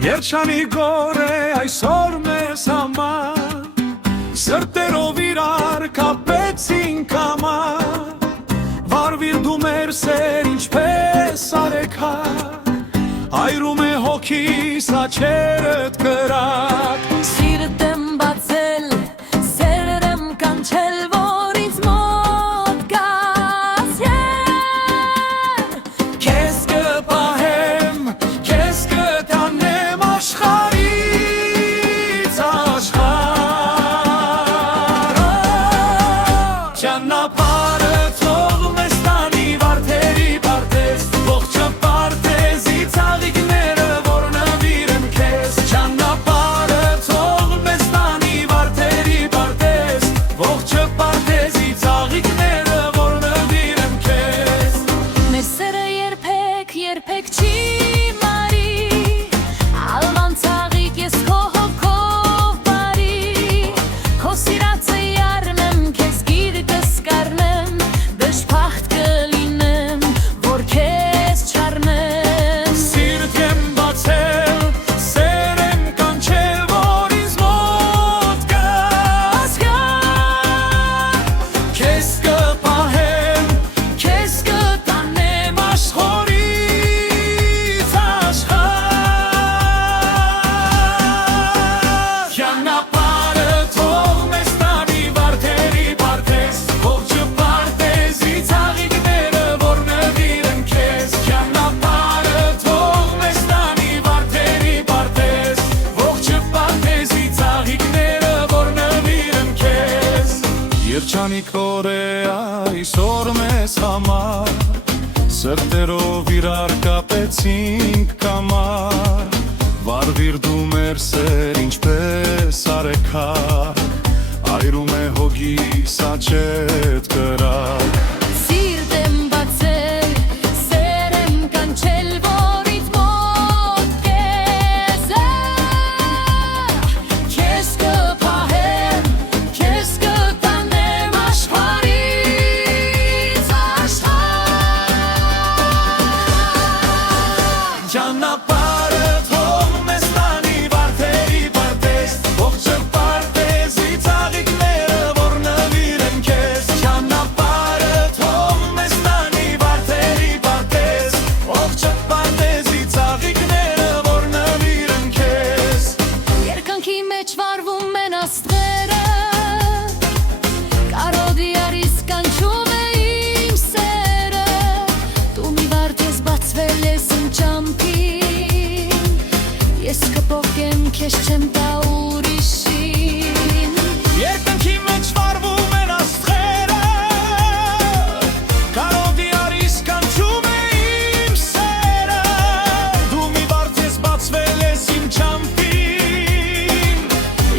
Երջանի գոր է այսօր մեզ համար, սրտերով իրար կապեցինք համար, վարվիր դու մեր սեր ինչպես արեքար, հայրում է հոգիս աչերդ կրակ։ Սիրտ եմ բացել, սերեր եմ կանչել, որ ինձ մոտ գաս եր, Քեզ կպահեմ, քեզ կտանեմ աշխարհից աշխարհ, ճանապարհը թող մեզ տանի վարդերի պարտեզ, ողջը պարտեզի ծաղիկները, որ նվիրեմ քեզ, ճանապարհը թող մեզ տանի վարդերի պարտեզ, ողջը պարտեզի ծաղիկները, որ նվիրեմ քեզ։ մեր սերը երբեք չի մարի, ալման ծաղիկ ես քո հոգով բարի, քո սիրածը յարնեմ, քեզ գիրկս կառնեմ, դժբախտ կլինեմ, որ քեզ չառնեմ։ Սիրտ եմ բացել, սեր եմ կանչել, որ ինձ մոտ գաս, Քեզ կպահեմ, քեզ կտանեմ աշխարհից աշխարհ, ճանապարհը թող մեզ տանի վարդերի պարտեզ, ողջը պարտեզի ծաղիկները, որ նվիրեմ քեզ, ճանապարհը թող մեզ տանի վարդերի պարտեզ, ողջը պարտեզի ծաղիկները, որ նվիրեմ քեզ։ Երջանիկ օր է այսօր մեզ համար, սրտերով իրար կապեցինք կամար, վարվիր դու մեր սեր ինչպես արեքար, այրում է հոգիս աչեդ կրակ։ Սիրտ եմ բացել, սեր եմ կանչել, որ ինձ մոտ քեզ քեզ կպահեմ, քեզ կտանեմ աշխարհից աշխարհ, Ճանապարհը թող մեզ տանի վարդերի պարտեզ, ողջը պարտեզի ծաղիկները, որ նվիրեմ քեզ, ճանապարհը թող մեզ տանի վարդերի պարտեզ, ողջը պարտեզի ծաղիկները, որ նվիրեմ քեզ։ Երկանքի մեջ վարվում են աստղերը, կարոդի արիս կանչում է իմ սերը, դու մի վարդ ես բացվել ես իմ ճամփին, ես կփոխեմ քեզ չեմ տա ուրիշին։ Երկնքի մեջ վարվում են աստղերը, կարոդի արիս կանչում է իմ սերը, դու մի վարդ ես բացվել ես իմ ճամփին,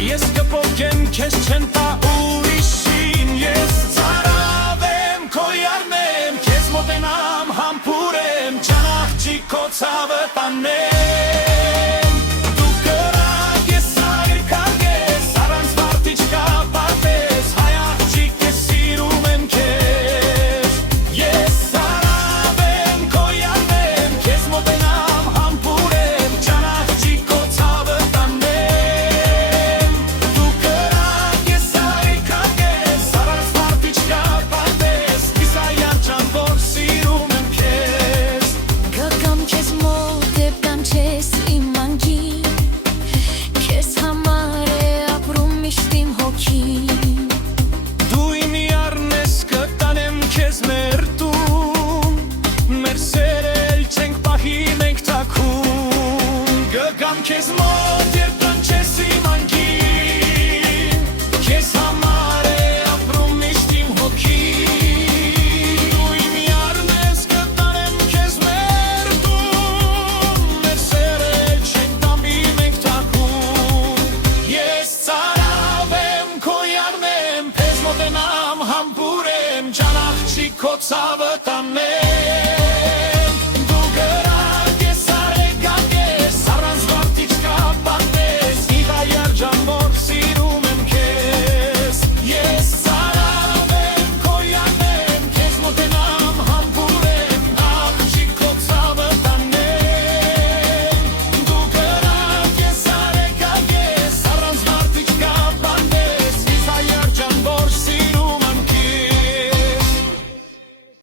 ես կփոխեմ քեզ չեմ տա ուրիշին, ես ծարավ եմ քո յարնեմ, քեզ մոտենամ համբուրեմ, ճանախջի քո ցավը տանեմ, դու կրակ ես այր կարգես, առանց վարդի չկա պարտեզ, հայ աղջիկ ես սիրում եմ քեզ, ես ծարավ եմ քո յարնեմ, քեզ մոտենամ համբուրեմ, ճանախջի քո ցավը տանեմ, դու կրակ ես այր կարգես, առանց վարդի չկա պարտեզ, իսկ այրջան որ սիրում եմ քեզ։ Կգամ քեզ մոտ եւ կանչես իմ անկին, քեզ համար է ապրում միշտ իմ հոգին, Դու իմ յարն ես կտանեմ քեզ մեր տուն, մեր սերը էլ չենք պահի մենք թաքուն, կգամ քեզ մոտ